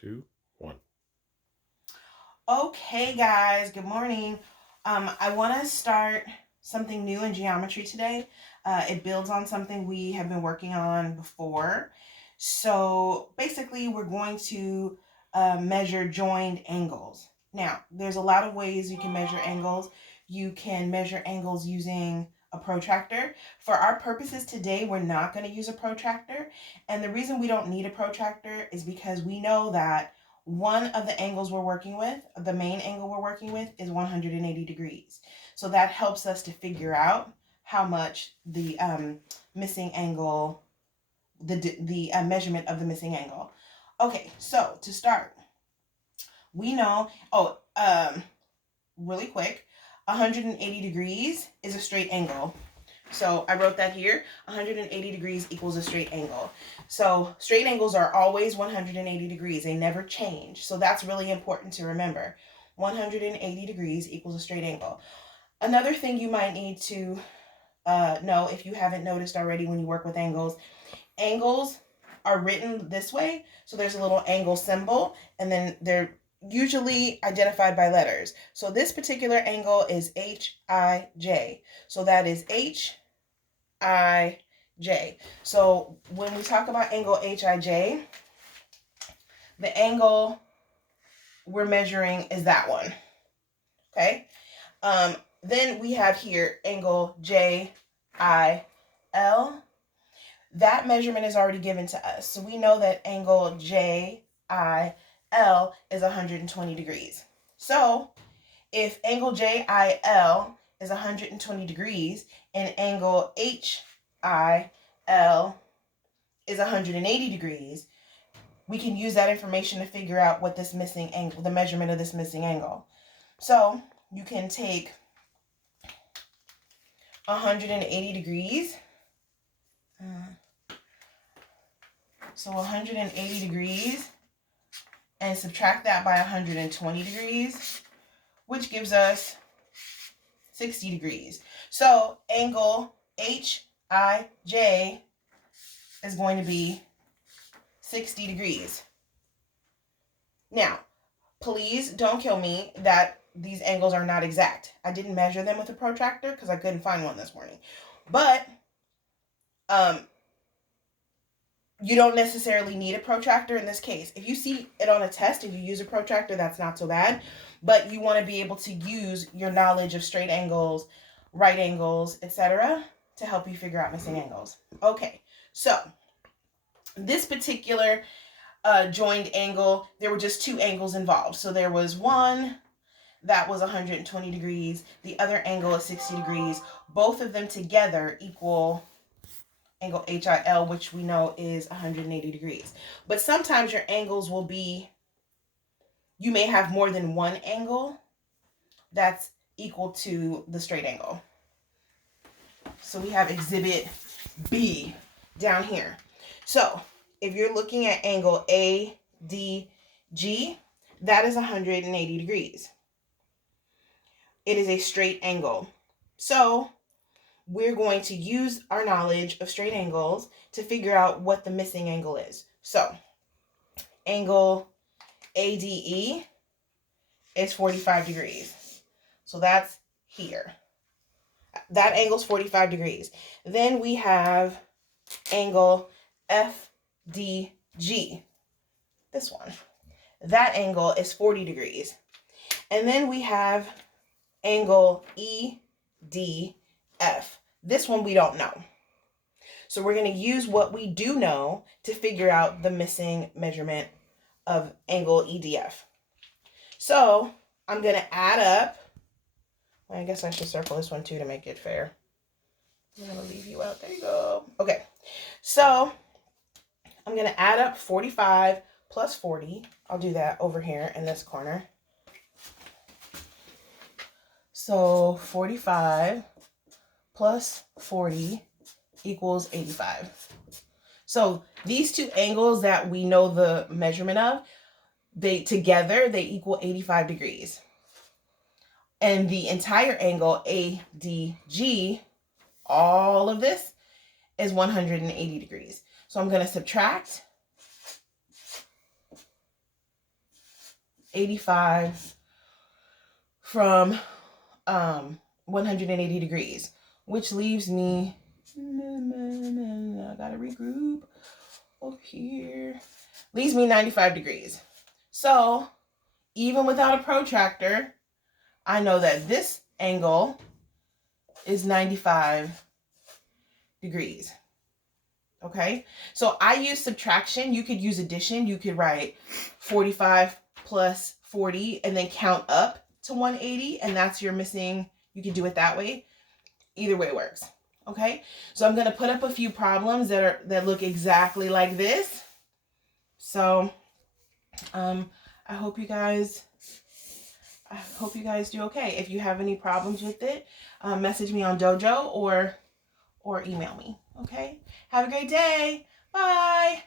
2, 1. Okay, guys, good morning. I want to start something new in geometry today. It builds on something we have been working on before. So basically, we're going to measure joined angles. Now, there's a lot of ways you can measure angles. You can measure angles using a protractor. For our purposes today, we're not going to use a protractor. And the reason we don't need a protractor is because we know that one of the angles we're working with, the main angle we're working with, is 180 degrees. So that helps us to figure out how much the missing angle, the measurement of the missing angle. Okay, so to start, we know, really quick, 180 degrees is a straight angle. So I wrote that here. 180 degrees equals a straight angle. So straight angles are always 180 degrees. They never change. So that's really important to remember. 180 degrees equals a straight angle. Another thing you might need to know, if you haven't noticed already when you work with angles are written this way. So there's a little angle symbol, and then they're usually identified by letters. So this particular angle is HIJ. So that is HIJ. So when we talk about angle HIJ, the angle we're measuring is that one. Okay. Then we have here angle JIL. That measurement is already given to us. So we know that angle JIL is 120 degrees. So if angle JIL is 120 degrees and angle HIL is 180 degrees, we can use that information to figure out what this missing angle, the measurement of this missing angle. So you can take 180 degrees. So 180 degrees and subtract that by 120 degrees, which gives us 60 degrees. So angle HIJ is going to be 60 degrees. Now, please don't kill me that these angles are not exact. I didn't measure them with a protractor because I couldn't find one this morning. But you don't necessarily need a protractor in this case. If you see it on a test, if you use a protractor, that's not so bad. But you want to be able to use your knowledge of straight angles, right angles, etc. to help you figure out missing angles. Okay, so this particular joined angle, there were just two angles involved. So there was one that was 120 degrees. The other angle is 60 degrees. Both of them together equal angle HIL, which we know is 180 degrees. But sometimes your angles will be, you may have more than one angle that's equal to the straight angle. So we have exhibit B down here. So if you're looking at angle ADG, that is 180 degrees. It is a straight angle. So we're going to use our knowledge of straight angles to figure out what the missing angle is. So angle ADE is 45 degrees. So that's here. That angle is 45 degrees. Then we have angle FDG. This one. That angle is 40 degrees. And then we have angle EDF. This one we don't know. So we're going to use what we do know to figure out the missing measurement of angle EDF. So I'm going to add up. I guess I should circle this one too to make it fair. I'm going to leave you out. There you go. Okay. So I'm going to add up 45 plus 40. I'll do that over here in this corner. So 45 plus 40 equals 85. So these two angles that we know the measurement of, they equal 85 degrees. And the entire angle ADG, all of this, is 180 degrees. So I'm going to subtract 85 from 180 degrees, which leaves me, I gotta regroup over here, leaves me 95 degrees. So even without a protractor, I know that this angle is 95 degrees. Okay, so I use subtraction. You could use addition. You could write 45 plus 40 and then count up to 180, and that's your missing. You could do it that way. Either way works. Okay, so I'm gonna put up a few problems that look exactly like this. So I hope you guys do okay. If you have any problems with it, message me on Dojo or email me. Okay, have a great day. Bye.